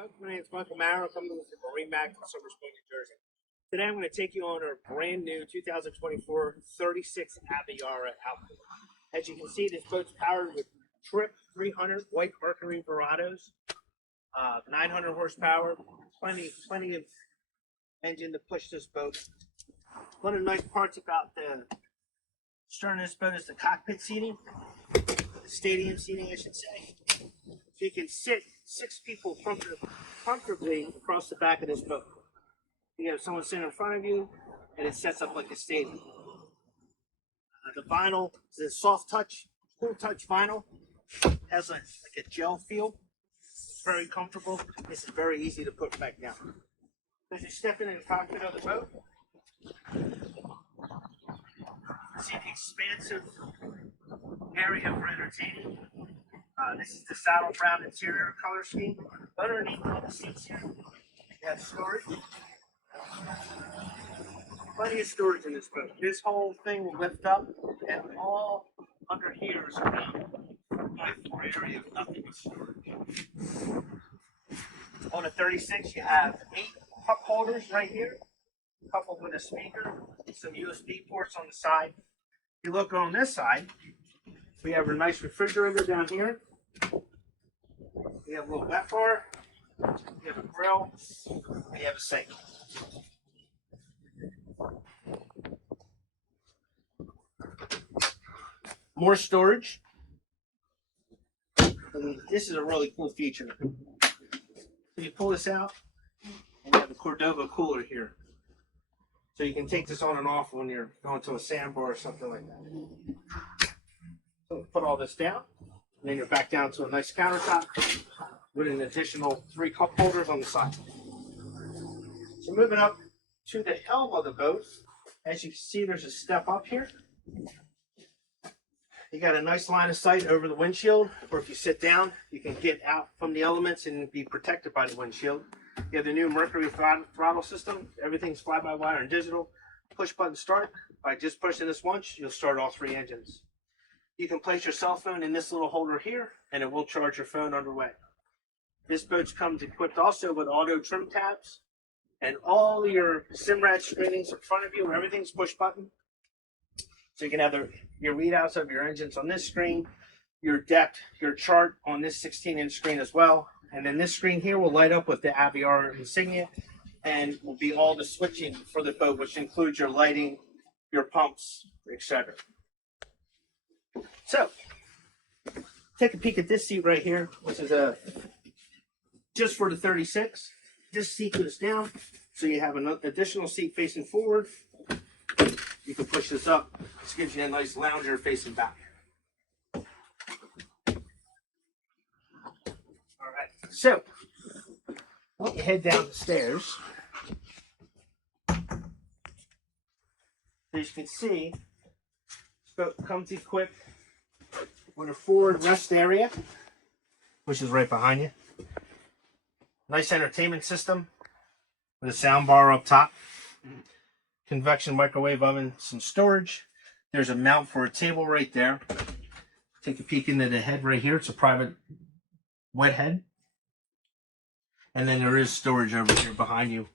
folks. My name is Michael Mara. I'm coming from MarineMax in Silver Spring, New Jersey. Today I'm going to take you on our brand new 2024 36 Aviara Outboard. As you can see, this boat's powered with Trip 300 White Mercury Verados, 900 horsepower, plenty of engine to push this boat. One of the nice parts about the stern of this boat is the cockpit seating, stadium seating, I should say. So you can sit 6 people comfortably across the back of this boat. You have someone sitting in front of you, and it sets up like a stadium. The vinyl is a soft touch, cool touch vinyl. Has like a gel feel. It's very comfortable. This is very easy to put back down. As you step into the cockpit of the boat, see the expansive area for entertaining. This is the saddle brown interior color scheme. Underneath all the seats here, you have storage. Plenty of storage in this boat. This whole thing will lift up, and all under here is around my floor area of nothing but storage. On a 36, you have 8 cup holders right here, coupled with a speaker, some USB ports on the side. If you look on this side, we have a nice refrigerator down here. We have a little wet bar. We have a grill. We have a sink. More storage. And this is a really cool feature. So you pull this out, and you have a Cordova cooler here. So you can take this on and off when you're going to a sandbar or something like that. So put all this down, and then you're back down to a nice countertop with an additional 3 cup holders on the side. So moving up to the helm of the boat, as you can see, there's a step up here. You got a nice line of sight over the windshield, or if you sit down, you can get out from the elements and be protected by the windshield. You have the new Mercury throttle system. Everything's fly-by-wire and digital. Push button start. By just pushing this once, you'll start all 3 engines. You can place your cell phone in this little holder here, and it will charge your phone underway. This boat comes equipped also with auto trim tabs, and all your SIMRAD screenings in front of you, everything's push button. So you can have your readouts of your engines on this screen, your depth, your chart on this 16-inch screen as well. And then this screen here will light up with the Aviara insignia, and will be all the switching for the boat, which includes your lighting, your pumps, etc. So, take a peek at this seat right here, which is just for the 36. This seat goes down, so you have an additional seat facing forward. You can push this up. This gives you a nice lounger facing back. All right, so let me head down the stairs. As you can see, this boat comes equipped with a forward rest area, which is right behind you. Nice entertainment system with a sound bar up top. Convection microwave oven, some storage. There's a mount for a table right there. Take a peek into the head right here. It's a private wet head. And then there is storage over here behind you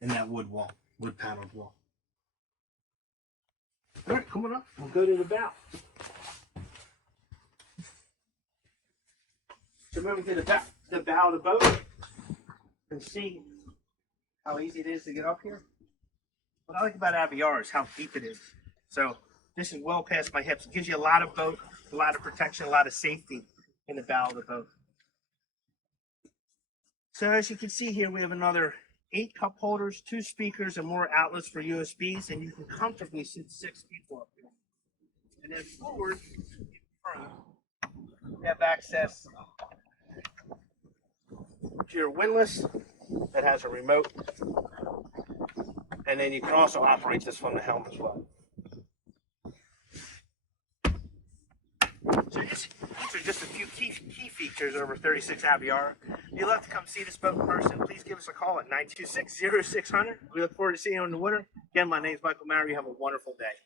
in that wood paneled wall. All right, come on up. We'll go to the bow. So moving to the bow of the boat, you can see how easy it is to get up here. What I like about Aviara is how deep it is. So this is well past my hips. It gives you a lot of boat, a lot of protection, a lot of safety in the bow of the boat. So as you can see here, we have another 8 cup holders, 2 speakers, and more outlets for USBs, and you can comfortably sit 6 people up here. And then forward, you have access to your windlass that has a remote. And then you can also operate this from the helm as well. So these are just a few key features over 36 Aviara. If you'd love to come see this boat in person, please give us a call at 926-0600. We look forward to seeing you in the water. Again, my name is Michael Mara. You have a wonderful day.